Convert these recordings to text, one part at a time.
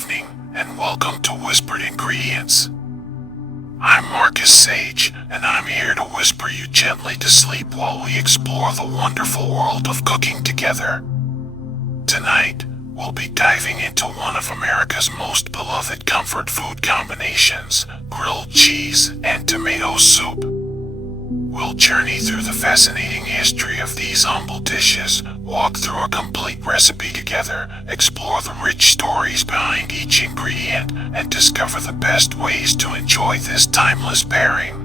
evening, and welcome to Whispered Ingredients. I'm Marcus Sage, and I'm here to whisper you gently to sleep while we explore the wonderful world of cooking together. Tonight, we'll be diving into one of America's most beloved comfort food combinations, grilled cheese and tomato soup. We'll journey through the fascinating history of these humble dishes, walk through a complete recipe together, explore the rich stories behind each ingredient, and discover the best ways to enjoy this timeless pairing.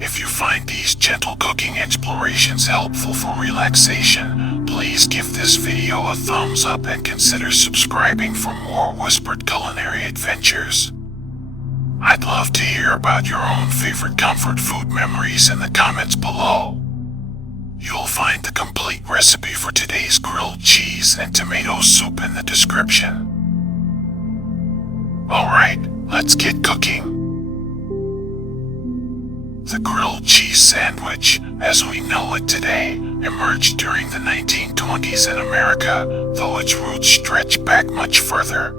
If you find these gentle cooking explorations helpful for relaxation, please give this video a thumbs up and consider subscribing for more whispered culinary adventures. I'd love to hear about your own favorite comfort food memories in the comments below. You'll find the complete recipe for today's grilled cheese and tomato soup in the description. Alright, let's get cooking. The grilled cheese sandwich, as we know it today, emerged during the 1920s in America, though its roots stretch back much further.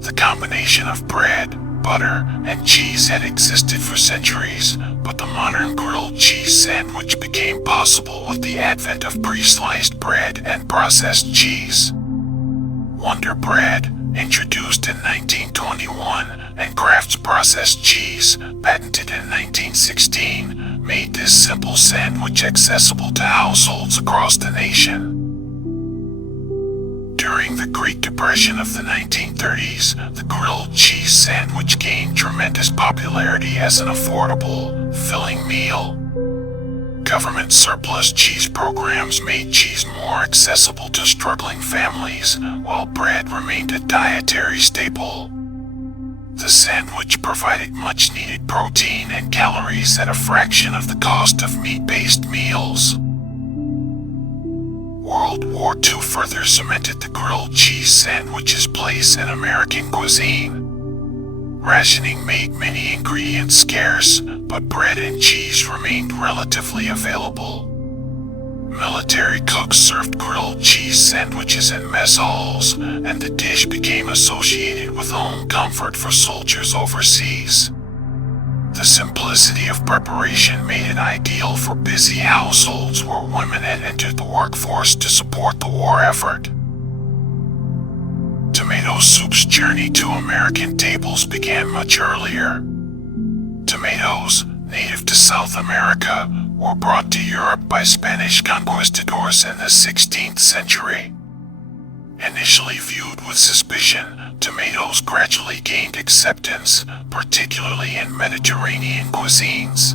The combination of bread, butter, and cheese had existed for centuries, but the modern grilled cheese sandwich became possible with the advent of pre-sliced bread and processed cheese. Wonder Bread, introduced in 1921, and Kraft's processed cheese, patented in 1916, made this simple sandwich accessible to households across the nation. During the Great Depression of the 1930s, the grilled cheese sandwich gained tremendous popularity as an affordable, filling meal. Government surplus cheese programs made cheese more accessible to struggling families, while bread remained a dietary staple. The sandwich provided much-needed protein and calories at a fraction of the cost of meat-based meals. World War II further cemented the grilled cheese sandwich's place in American cuisine. Rationing made many ingredients scarce, but bread and cheese remained relatively available. Military cooks served grilled cheese sandwiches in mess halls, and the dish became associated with home comfort for soldiers overseas. The simplicity of preparation made it ideal for busy households where women had entered the workforce to support the war effort. Tomato soup's journey to American tables began much earlier. Tomatoes, native to South America, were brought to Europe by Spanish conquistadors in the 16th century. Initially viewed with suspicion, tomatoes gradually gained acceptance, particularly in Mediterranean cuisines.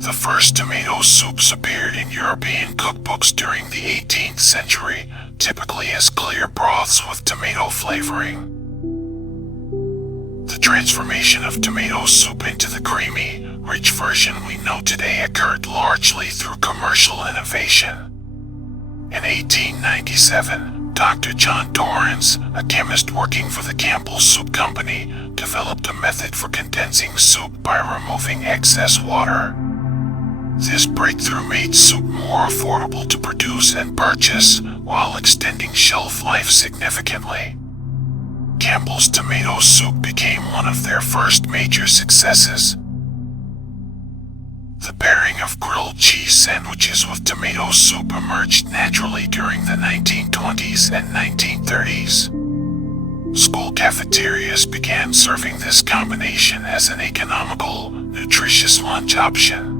The first tomato soups appeared in European cookbooks during the 18th century, typically as clear broths with tomato flavoring. The transformation of tomato soup into the creamy, rich version we know today occurred largely through commercial innovation. In 1897, Dr. John Torrance, a chemist working for the Campbell Soup Company, developed a method for condensing soup by removing excess water. This breakthrough made soup more affordable to produce and purchase, while extending shelf life significantly. Campbell's tomato soup became one of their first major successes. The pairing of grilled cheese sandwiches with tomato soup emerged naturally during the 1920s and 1930s. School cafeterias began serving this combination as an economical, nutritious lunch option.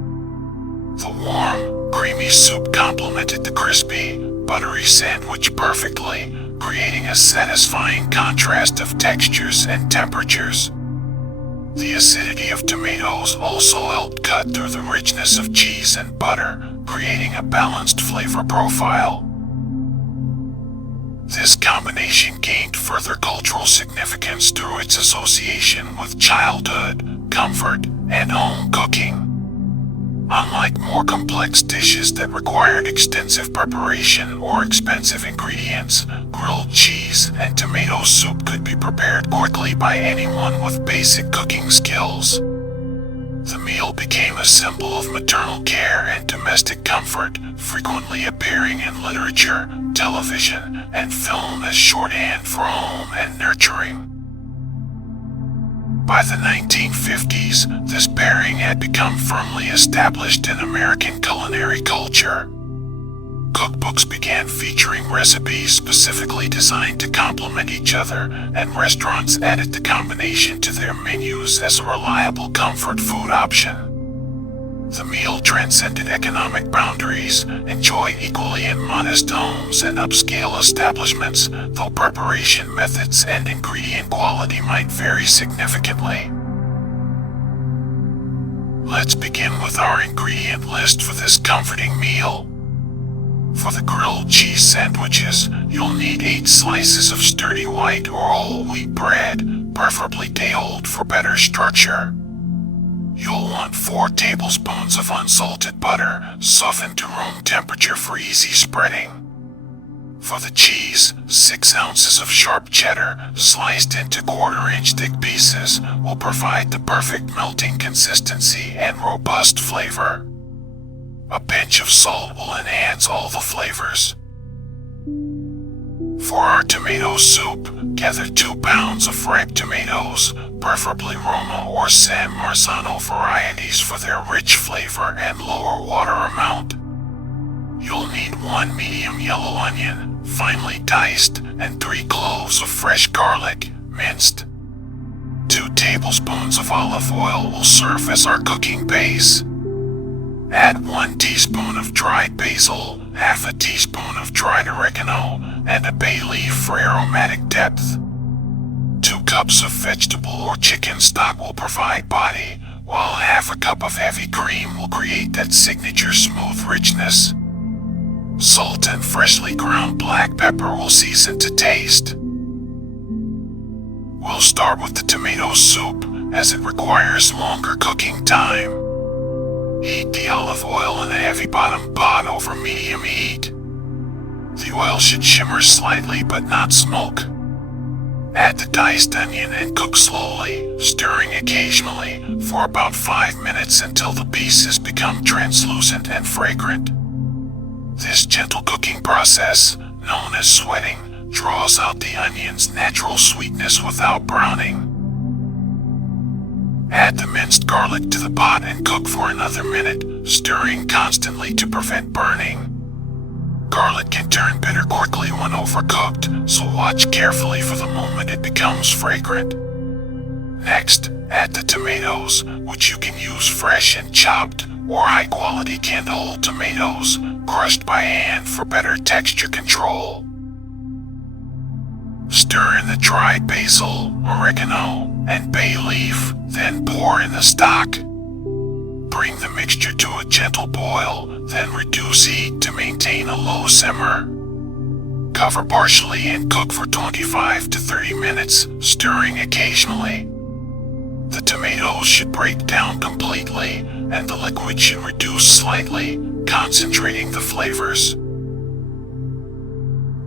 The warm, creamy soup complemented the crispy, buttery sandwich perfectly, creating a satisfying contrast of textures and temperatures. The acidity of tomatoes also helped cut through the richness of cheese and butter, creating a balanced flavor profile. This combination gained further cultural significance through its association with childhood, comfort, and home cooking. Unlike more complex dishes that required extensive preparation or expensive ingredients, grilled cheese and tomato soup could be prepared quickly by anyone with basic cooking skills. The meal became a symbol of maternal care and domestic comfort, frequently appearing in literature, television, and film as shorthand for home and nurturing. By the 1950s, this pairing had become firmly established in American culinary culture. Cookbooks began featuring recipes specifically designed to complement each other, and restaurants added the combination to their menus as a reliable comfort food option. The meal transcended economic boundaries, enjoyed equally in modest homes and upscale establishments, though preparation methods and ingredient quality might vary significantly. Let's begin with our ingredient list for this comforting meal. For the grilled cheese sandwiches, you'll need 8 slices of sturdy white or whole wheat bread, preferably day-old for better structure. You'll want 4 tablespoons of unsalted butter, softened to room temperature for easy spreading. For the cheese, 6 ounces of sharp cheddar, sliced into quarter-inch thick pieces, will provide the perfect melting consistency and robust flavor. A pinch of salt will enhance all the flavors. For our tomato soup, gather 2 pounds of ripe tomatoes, preferably Roma or San Marzano varieties for their rich flavor and lower water amount. You'll need 1 medium yellow onion, finely diced, and 3 cloves of fresh garlic, minced. 2 tablespoons of olive oil will serve as our cooking base. Add 1 teaspoon of dried basil, half a teaspoon of dried oregano, and a bay leaf for aromatic depth. 2 cups of vegetable or chicken stock will provide body, while half a cup of heavy cream will create that signature smooth richness. Salt and freshly ground black pepper will season to taste. We'll start with the tomato soup, as it requires longer cooking time. Heat the olive oil in a heavy-bottomed pot over medium heat. The oil should shimmer slightly but not smoke. Add the diced onion and cook slowly, stirring occasionally, for about 5 minutes until the pieces become translucent and fragrant. This gentle cooking process, known as sweating, draws out the onion's natural sweetness without browning. Add the minced garlic to the pot and cook for another minute, stirring constantly to prevent burning. Garlic can turn bitter quickly when overcooked, so watch carefully for the moment it becomes fragrant. Next, add the tomatoes, which you can use fresh and chopped, or high-quality canned whole tomatoes, crushed by hand for better texture control. Stir in the dried basil, oregano, and bay leaf, then pour in the stock. Bring the mixture to a gentle boil, then reduce heat to maintain a low simmer. Cover partially and cook for 25 to 30 minutes, stirring occasionally. The tomatoes should break down completely, and the liquid should reduce slightly, concentrating the flavors.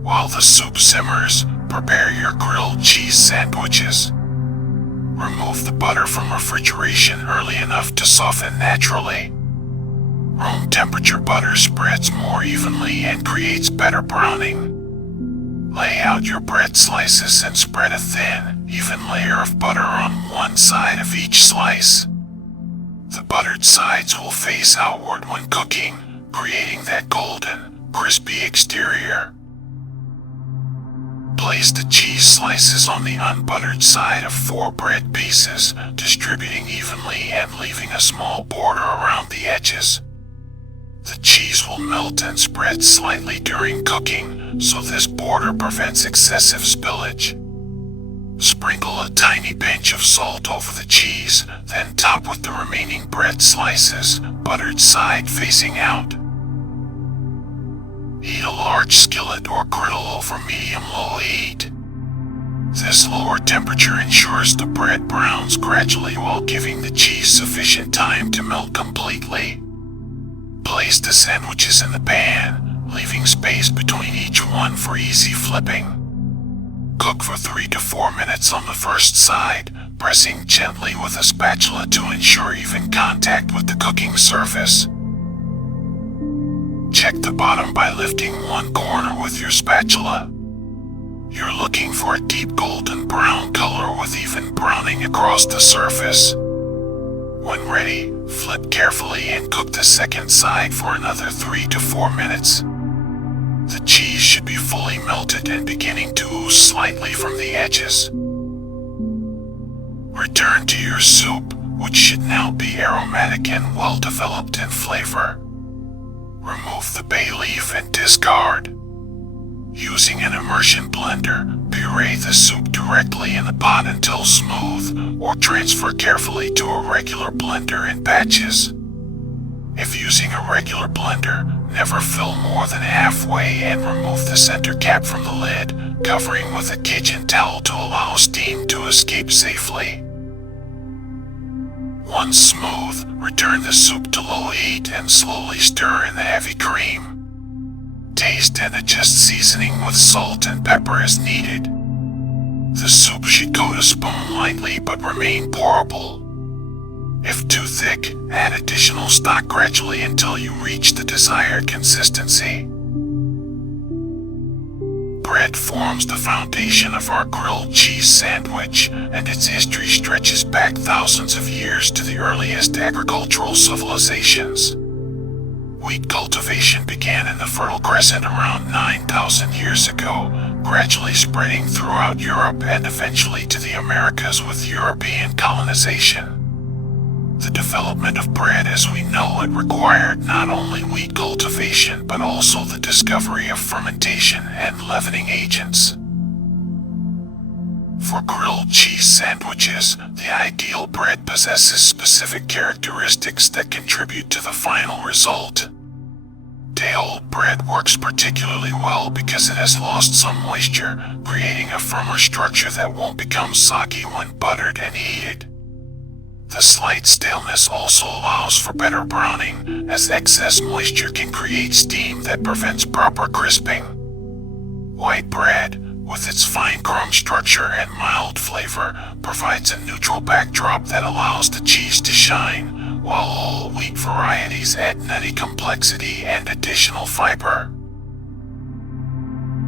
While the soup simmers, prepare your grilled cheese sandwiches. Remove the butter from refrigeration early enough to soften naturally. Room temperature butter spreads more evenly and creates better browning. Lay out your bread slices and spread a thin, even layer of butter on one side of each slice. The buttered sides will face outward when cooking, creating that golden, crispy exterior. Place the cheese slices on the unbuttered side of 4 bread pieces, distributing evenly and leaving a small border around the edges. The cheese will melt and spread slightly during cooking, so this border prevents excessive spillage. Sprinkle a tiny pinch of salt over the cheese, then top with the remaining bread slices, buttered side facing out. Heat a large skillet or griddle over medium-low heat. This lower temperature ensures the bread browns gradually while giving the cheese sufficient time to melt completely. Place the sandwiches in the pan, leaving space between each one for easy flipping. Cook for 3 to 4 minutes on the first side, pressing gently with a spatula to ensure even contact with the cooking surface. Check the bottom by lifting one corner with your spatula. You're looking for a deep golden brown color with even browning across the surface. When ready, flip carefully and cook the second side for another 3 to 4 minutes. The cheese should be fully melted and beginning to ooze slightly from the edges. Return to your soup, which should now be aromatic and well developed in flavor. Remove the bay leaf and discard. Using an immersion blender, puree the soup directly in the pot until smooth, or transfer carefully to a regular blender in batches. If using a regular blender, never fill more than halfway and remove the center cap from the lid, covering with a kitchen towel to allow steam to escape safely. Once smooth, return the soup to low heat and slowly stir in the heavy cream. Taste and adjust seasoning with salt and pepper as needed. The soup should coat a spoon lightly but remain pourable. If too thick, add additional stock gradually until you reach the desired consistency. Bread forms the foundation of our grilled cheese sandwich, and its history stretches back thousands of years to the earliest agricultural civilizations. Wheat cultivation began in the Fertile Crescent around 9,000 years ago, gradually spreading throughout Europe and eventually to the Americas with European colonization. The development of bread as we know it required not only wheat cultivation but also the discovery of fermentation and leavening agents. For grilled cheese sandwiches, the ideal bread possesses specific characteristics that contribute to the final result. Day-old bread works particularly well because it has lost some moisture, creating a firmer structure that won't become soggy when buttered and heated. The slight staleness also allows for better browning, as excess moisture can create steam that prevents proper crisping. White bread, with its fine crumb structure and mild flavor, provides a neutral backdrop that allows the cheese to shine, while whole wheat varieties add nutty complexity and additional fiber.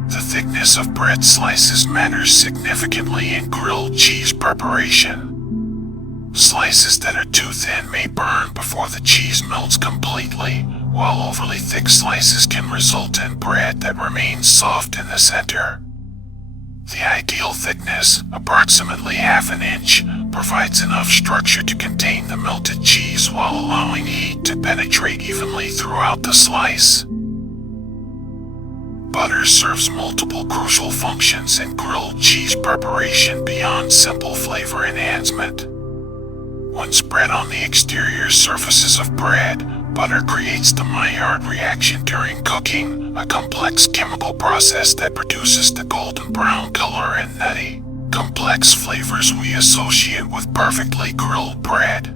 The thickness of bread slices matters significantly in grilled cheese preparation. Slices that are too thin may burn before the cheese melts completely, while overly thick slices can result in bread that remains soft in the center. The ideal thickness, approximately ½ an inch, provides enough structure to contain the melted cheese while allowing heat to penetrate evenly throughout the slice. Butter serves multiple crucial functions in grilled cheese preparation beyond simple flavor enhancement. When spread on the exterior surfaces of bread, butter creates the Maillard reaction during cooking, a complex chemical process that produces the golden brown color and nutty, complex flavors we associate with perfectly grilled bread.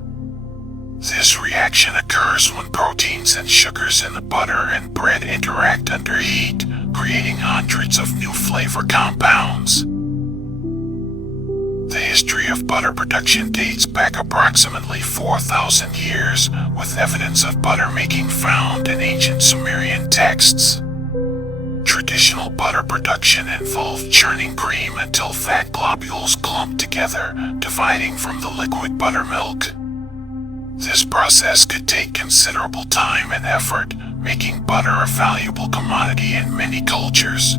This reaction occurs when proteins and sugars in the butter and bread interact under heat, creating hundreds of new flavor compounds. The history of butter production dates back approximately 4,000 years, with evidence of butter making found in ancient Sumerian texts. Traditional butter production involved churning cream until fat globules clumped together, dividing from the liquid buttermilk. This process could take considerable time and effort, making butter a valuable commodity in many cultures.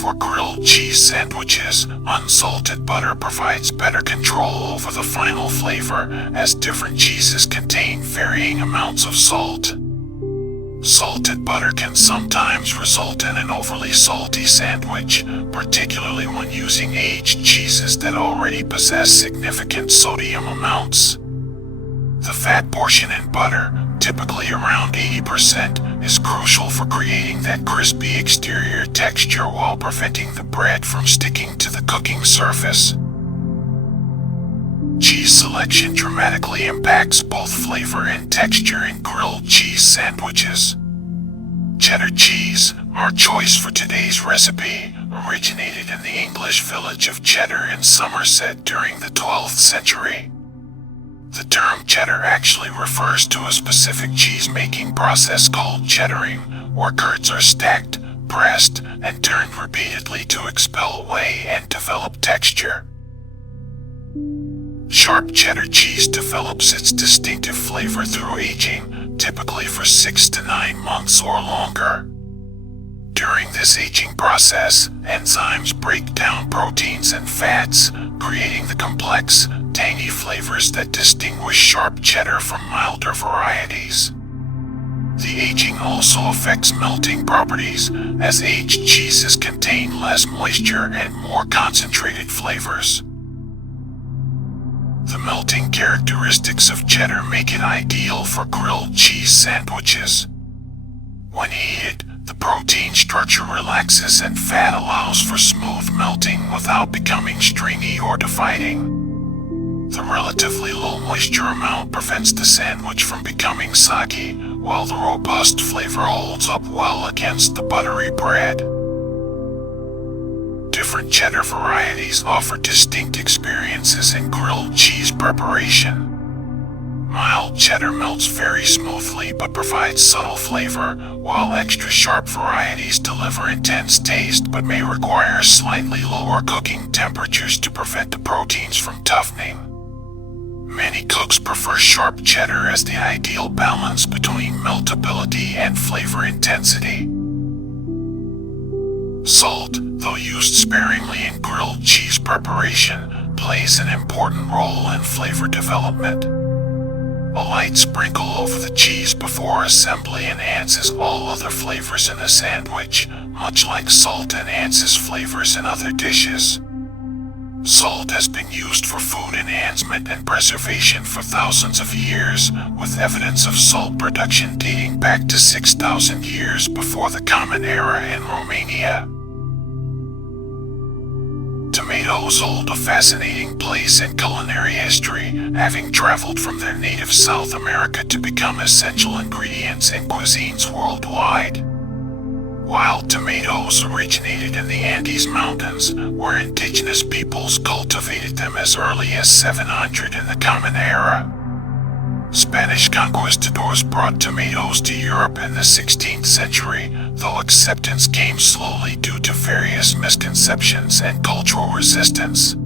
For grilled cheese sandwiches, unsalted butter provides better control over the final flavor, as different cheeses contain varying amounts of salt. Salted butter can sometimes result in an overly salty sandwich, particularly when using aged cheeses that already possess significant sodium amounts. The fat portion in butter, typically around 80%, is crucial for creating that crispy exterior texture while preventing the bread from sticking to the cooking surface. Cheese selection dramatically impacts both flavor and texture in grilled cheese sandwiches. Cheddar cheese, our choice for today's recipe, originated in the English village of Cheddar in Somerset during the 12th century. The term cheddar actually refers to a specific cheese-making process called cheddaring, where curds are stacked, pressed, and turned repeatedly to expel whey and develop texture. Sharp cheddar cheese develops its distinctive flavor through aging, typically for 6 to 9 months or longer. During this aging process, enzymes break down proteins and fats, creating the complex, tangy flavors that distinguish sharp cheddar from milder varieties. The aging also affects melting properties, as aged cheeses contain less moisture and more concentrated flavors. The melting characteristics of cheddar make it ideal for grilled cheese sandwiches. When heated, the protein structure relaxes and fat allows for smooth melting without becoming stringy or dividing. The relatively low moisture amount prevents the sandwich from becoming soggy, while the robust flavor holds up well against the buttery bread. Different cheddar varieties offer distinct experiences in grilled cheese preparation. Mild cheddar melts very smoothly but provides subtle flavor, while extra sharp varieties deliver intense taste but may require slightly lower cooking temperatures to prevent the proteins from toughening. Many cooks prefer sharp cheddar as the ideal balance between meltability and flavor intensity. Salt, though used sparingly in grilled cheese preparation, plays an important role in flavor development. A light sprinkle over the cheese before assembly enhances all other flavors in the sandwich, much like salt enhances flavors in other dishes. Salt has been used for food enhancement and preservation for thousands of years, with evidence of salt production dating back to 6,000 years before the Common Era in Romania. Tomatoes hold a fascinating place in culinary history, having traveled from their native South America to become essential ingredients in cuisines worldwide. Wild tomatoes originated in the Andes Mountains, where indigenous peoples cultivated them as early as 700 in the Common Era. Spanish conquistadors brought tomatoes to Europe in the 16th century, though acceptance came slowly due to various misconceptions and cultural resistance.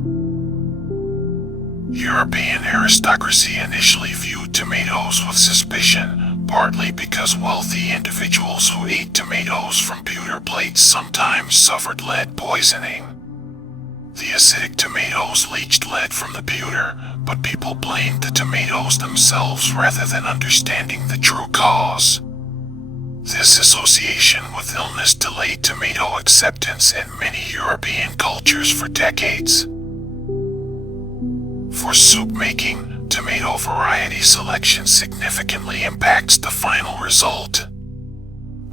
European aristocracy initially viewed tomatoes with suspicion, partly because wealthy individuals who ate tomatoes from pewter plates sometimes suffered lead poisoning. The acidic tomatoes leached lead from the pewter, but people blamed the tomatoes themselves rather than understanding the true cause. This association with illness delayed tomato acceptance in many European cultures for decades. For soup making, tomato variety selection significantly impacts the final result.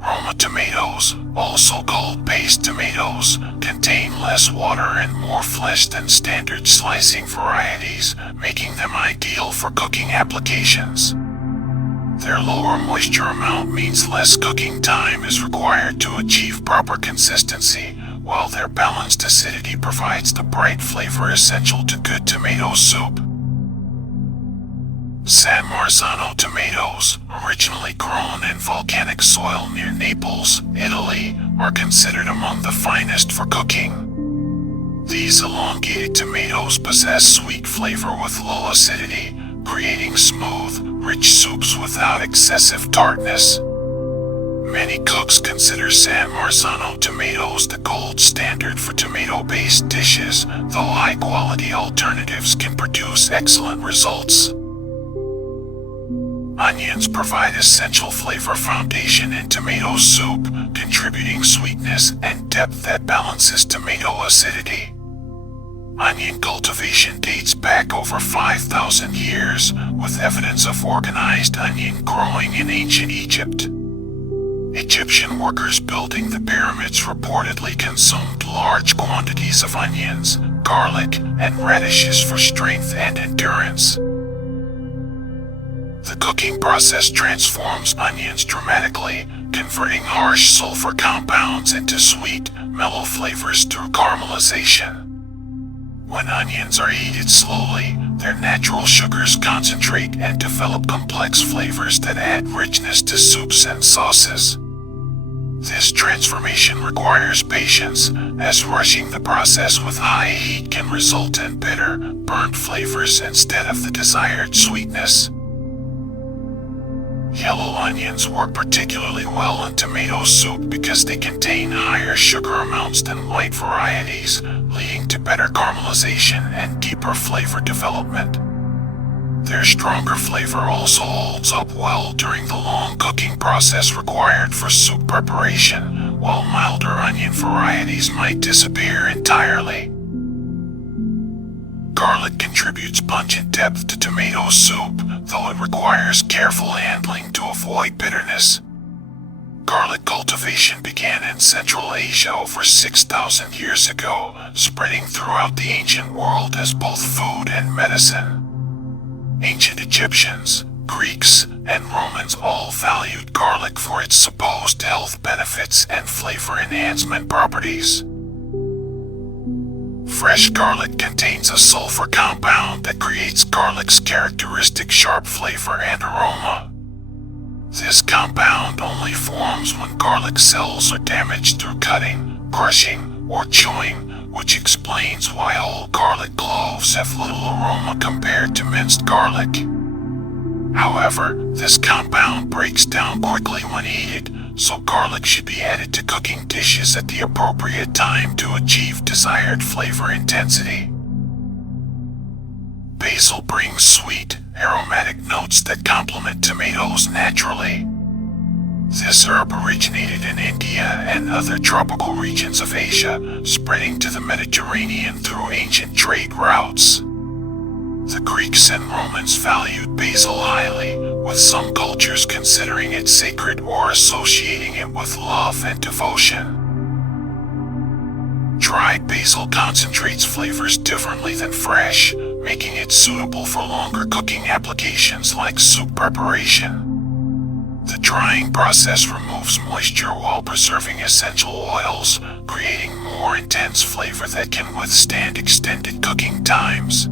Roma tomatoes, also called paste tomatoes, contain less water and more flesh than standard slicing varieties, making them ideal for cooking applications. Their lower moisture amount means less cooking time is required to achieve proper consistency, while their balanced acidity provides the bright flavor essential to good tomato soup. San Marzano tomatoes, originally grown in volcanic soil near Naples, Italy, are considered among the finest for cooking. These elongated tomatoes possess sweet flavor with low acidity, creating smooth, rich soups without excessive tartness. Many cooks consider San Marzano tomatoes the gold standard for tomato-based dishes, though high-quality alternatives can produce excellent results. Onions provide essential flavor foundation in tomato soup, contributing sweetness and depth that balances tomato acidity. Onion cultivation dates back over 5,000 years, with evidence of organized onion growing in ancient Egypt. Egyptian workers building the pyramids reportedly consumed large quantities of onions, garlic, and radishes for strength and endurance. The cooking process transforms onions dramatically, converting harsh sulfur compounds into sweet, mellow flavors through caramelization. When onions are heated slowly, their natural sugars concentrate and develop complex flavors that add richness to soups and sauces. This transformation requires patience, as rushing the process with high heat can result in bitter, burnt flavors instead of the desired sweetness. Yellow onions work particularly well in tomato soup because they contain higher sugar amounts than white varieties, leading to better caramelization and deeper flavor development. Their stronger flavor also holds up well during the long cooking process required for soup preparation, while milder onion varieties might disappear entirely. Garlic contributes pungent depth to tomato soup, though it requires careful handling to avoid bitterness. Garlic cultivation began in Central Asia over 6,000 years ago, spreading throughout the ancient world as both food and medicine. Ancient Egyptians, Greeks, and Romans all valued garlic for its supposed health benefits and flavor enhancement properties. Fresh garlic contains a sulfur compound that creates garlic's characteristic sharp flavor and aroma. This compound only forms when garlic cells are damaged through cutting, crushing, or chewing, which explains why whole garlic cloves have little aroma compared to minced garlic. However, this compound breaks down quickly when heated, so garlic should be added to cooking dishes at the appropriate time to achieve desired flavor intensity. Basil brings sweet, aromatic notes that complement tomatoes naturally. This herb originated in India and other tropical regions of Asia, spreading to the Mediterranean through ancient trade routes. The Greeks and Romans valued basil highly, with some cultures considering it sacred or associating it with love and devotion. Dried basil concentrates flavors differently than fresh, making it suitable for longer cooking applications like soup preparation. The drying process removes moisture while preserving essential oils, creating more intense flavor that can withstand extended cooking times.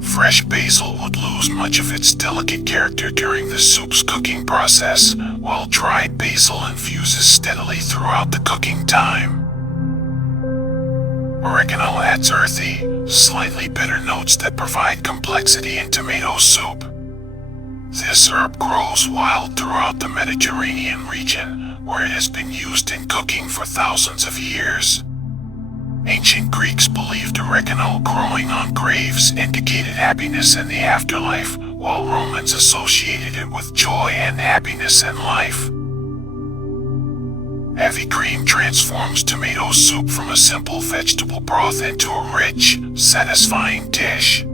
Fresh basil would lose much of its delicate character during the soup's cooking process, while dried basil infuses steadily throughout the cooking time. Oregano adds earthy, slightly bitter notes that provide complexity in tomato soup. This herb grows wild throughout the Mediterranean region, where it has been used in cooking for thousands of years. Ancient Greeks believed oregano growing on graves indicated happiness in the afterlife, while Romans associated it with joy and happiness in life. Heavy cream transforms tomato soup from a simple vegetable broth into a rich, satisfying dish.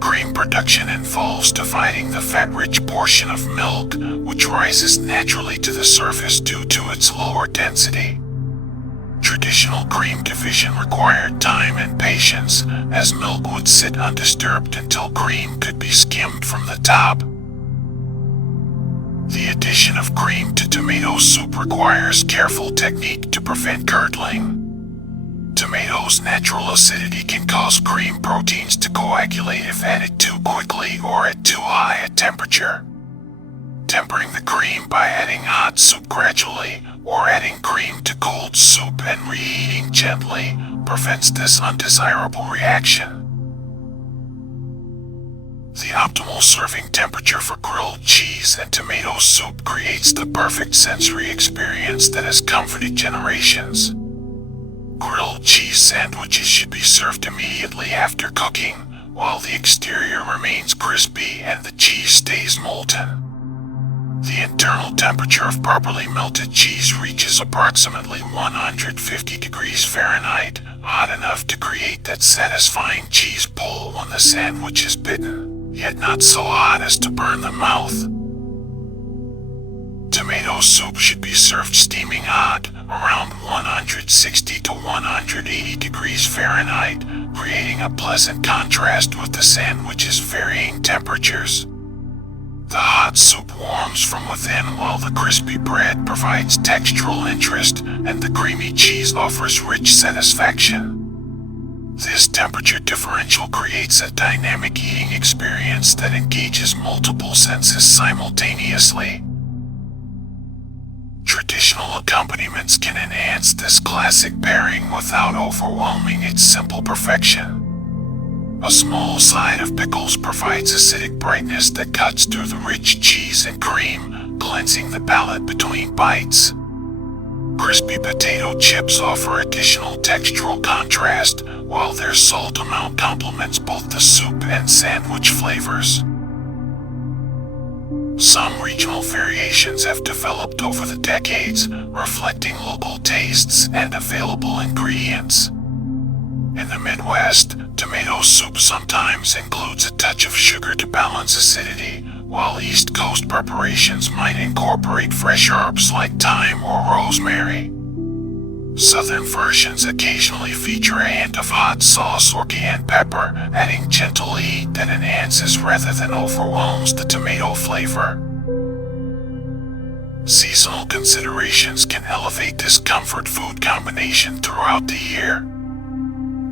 Cream production involves dividing the fat-rich portion of milk, which rises naturally to the surface due to its lower density. Traditional cream division required time and patience, as milk would sit undisturbed until cream could be skimmed from the top. The addition of cream to tomato soup requires careful technique to prevent curdling. Tomatoes' natural acidity can cause cream proteins to coagulate if added too quickly or at too high a temperature. Tempering the cream by adding hot soup gradually, or adding cream to cold soup and reheating gently, prevents this undesirable reaction. The optimal serving temperature for grilled cheese and tomato soup creates the perfect sensory experience that has comforted generations. Grilled cheese sandwiches should be served immediately after cooking, while the exterior remains crispy and the cheese stays molten. The internal temperature of properly melted cheese reaches approximately 150 degrees Fahrenheit, hot enough to create that satisfying cheese pull when the sandwich is bitten, yet not so hot as to burn the mouth. Tomato soup should be served steaming hot, around 160 to 180 degrees Fahrenheit, creating a pleasant contrast with the sandwich's varying temperatures. The hot soup warms from within while the crispy bread provides textural interest and the creamy cheese offers rich satisfaction. This temperature differential creates a dynamic eating experience that engages multiple senses simultaneously. Traditional accompaniments can enhance this classic pairing without overwhelming its simple perfection. A small side of pickles provides acidic brightness that cuts through the rich cheese and cream, cleansing the palate between bites. Crispy potato chips offer additional textural contrast, while their salt amount complements both the soup and sandwich flavors. Some regional variations have developed over the decades, reflecting local tastes and available ingredients. In the Midwest, tomato soup sometimes includes a touch of sugar to balance acidity, while East Coast preparations might incorporate fresh herbs like thyme or rosemary. Southern versions occasionally feature a hint of hot sauce or cayenne pepper, adding gentle heat that enhances rather than overwhelms the tomato flavor. Seasonal considerations can elevate this comfort food combination throughout the year.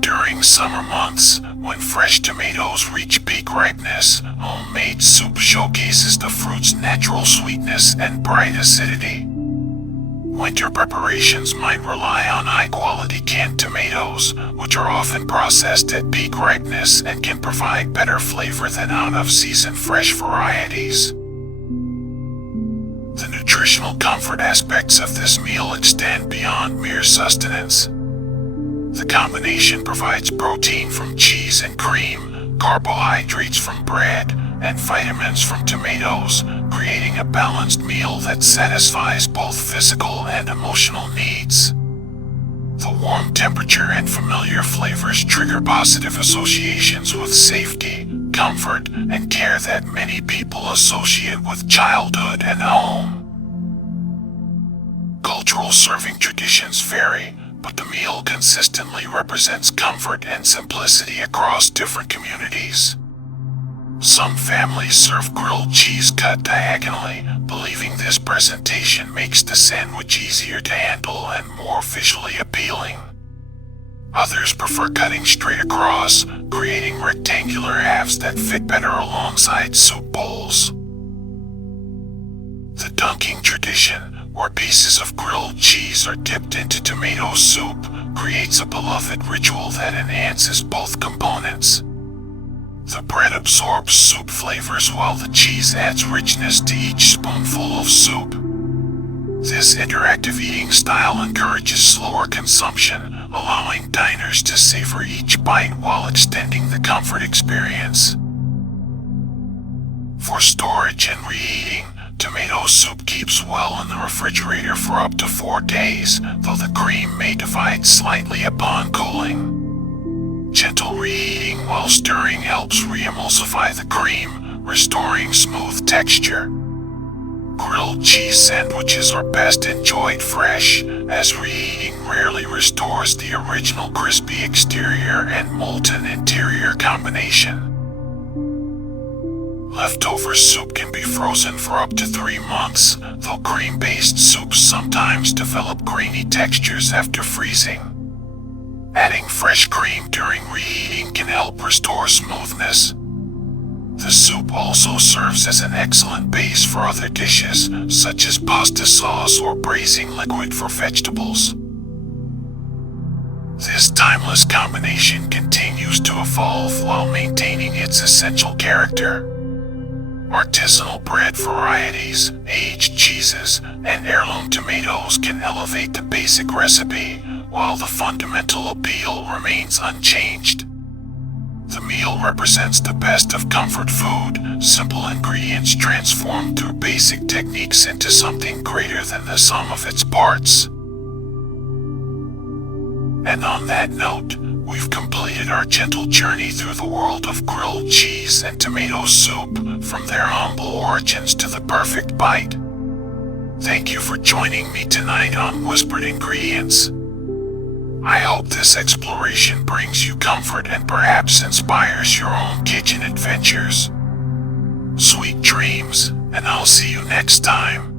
During summer months, when fresh tomatoes reach peak ripeness, homemade soup showcases the fruit's natural sweetness and bright acidity. Winter preparations might rely on high-quality canned tomatoes, which are often processed at peak ripeness and can provide better flavor than out-of-season fresh varieties. The nutritional comfort aspects of this meal extend beyond mere sustenance. The combination provides protein from cheese and cream, carbohydrates from bread, and vitamins from tomatoes, creating a balanced meal that satisfies both physical and emotional needs. The warm temperature and familiar flavors trigger positive associations with safety, comfort, and care that many people associate with childhood and home. Cultural serving traditions vary, but the meal consistently represents comfort and simplicity across different communities. Some families serve grilled cheese cut diagonally, believing this presentation makes the sandwich easier to handle and more visually appealing. Others prefer cutting straight across, creating rectangular halves that fit better alongside soup bowls. The dunking tradition, where pieces of grilled cheese are dipped into tomato soup, creates a beloved ritual that enhances both components. The bread absorbs soup flavors while the cheese adds richness to each spoonful of soup. This interactive eating style encourages slower consumption, allowing diners to savor each bite while extending the comfort experience. For storage and reheating, tomato soup keeps well in the refrigerator for up to 4 days, though the cream may divide slightly upon cooling. Gentle reheating while stirring helps re-emulsify the cream, restoring smooth texture. Grilled cheese sandwiches are best enjoyed fresh, as reheating rarely restores the original crispy exterior and molten interior combination. Leftover soup can be frozen for up to 3 months, though cream-based soups sometimes develop grainy textures after freezing. Adding fresh cream during reheating can help restore smoothness. The soup also serves as an excellent base for other dishes, such as pasta sauce or braising liquid for vegetables. This timeless combination continues to evolve while maintaining its essential character. Artisanal bread varieties, aged cheeses, and heirloom tomatoes can elevate the basic recipe, while the fundamental appeal remains unchanged. The meal represents the best of comfort food, simple ingredients transformed through basic techniques into something greater than the sum of its parts. And on that note, we've completed our gentle journey through the world of grilled cheese and tomato soup, from their humble origins to the perfect bite. Thank you for joining me tonight on Whispered Ingredients. I hope this exploration brings you comfort and perhaps inspires your own kitchen adventures. Sweet dreams, and I'll see you next time.